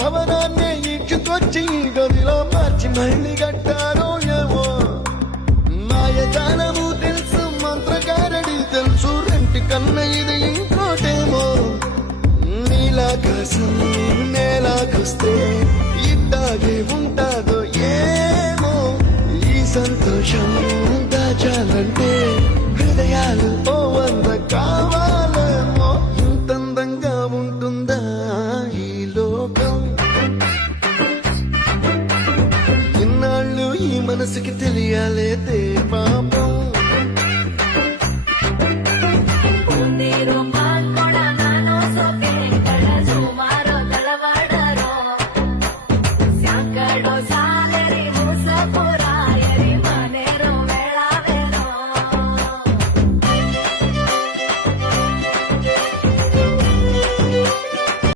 భవనాన్ని ఈడ్చుకొచ్చి ఈ గదిలో మార్చి మళ్ళీ కట్టారో ఏమో మాయజాలము తెలుసు మంత్రకారడి తెలుసు రెంటి కన్న ఇది ఇంకోటేమో నీలాకాశం నేలాకొస్తే ఇట్టాగే ఉంటాదో ఏమో ఈ సంతోషం దాచాలంటే హృదయాలు ఓ వంద కావాలేమో ఇంతందంగా ఉంటుందా ఈ లోకం ఇన్నాళ్ళు ఈ మనసుకి తెలియాలేదే